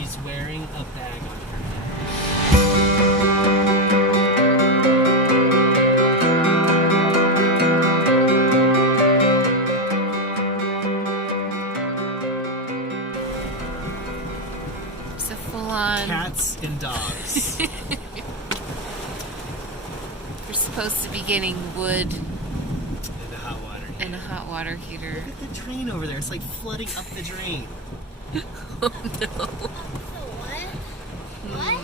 she's wearing a bag on her head. It's a full-on... Cats and dogs. We're supposed to be getting wood And a hot water heater. and a hot water heater. Look at the drain over there. It's like flooding up the drain. Oh no. What?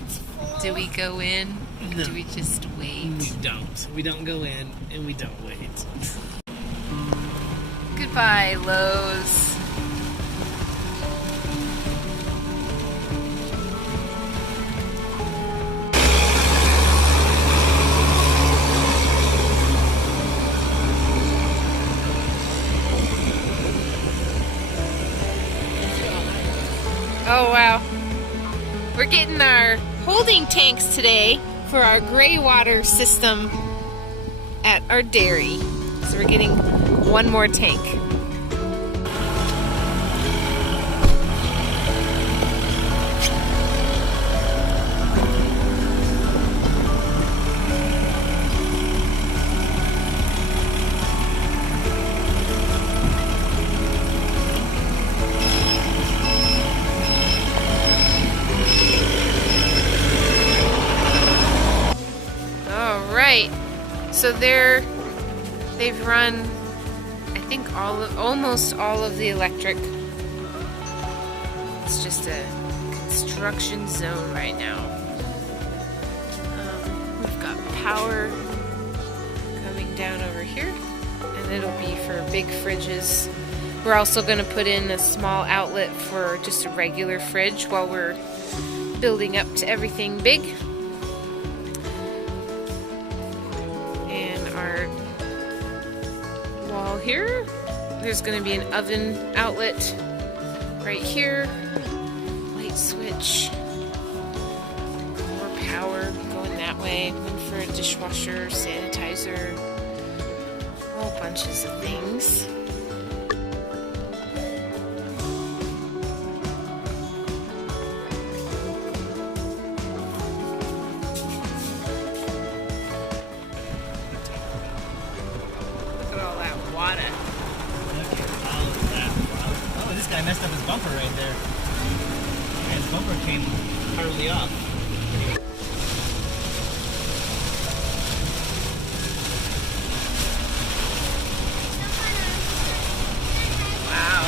It's full. Do we go in? Or No. do we just wait? We don't. We don't go in and we don't wait. Goodbye, Lowe's. Oh wow. We're getting our holding tanks today for our gray water system at our dairy. So we're getting one more tank. Right, so they've run, I think almost all of the electric. It's just a construction zone right now. We've got power coming down over here, and it'll be for big fridges. We're also going to put in a small outlet for just a regular fridge while we're building up to everything big. Our wall here, there's going to be an oven outlet right here, light switch, more power going that way, one for a dishwasher, sanitizer, whole bunches of things. Oh, this guy messed up his bumper right there. His bumper came hardly off. Wow.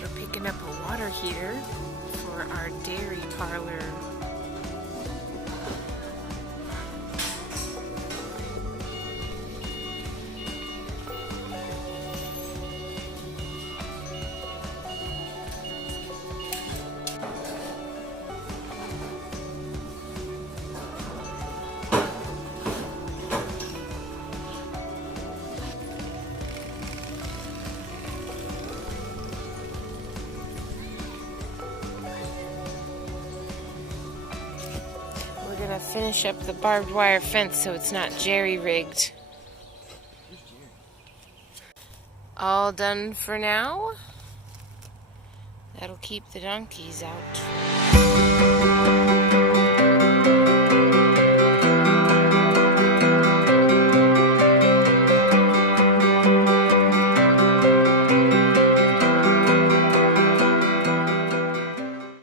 We're picking up a water heater for our dairy parlor. We're gonna finish up the barbed wire fence so it's not jerry-rigged. All done for now. That'll keep the donkeys out.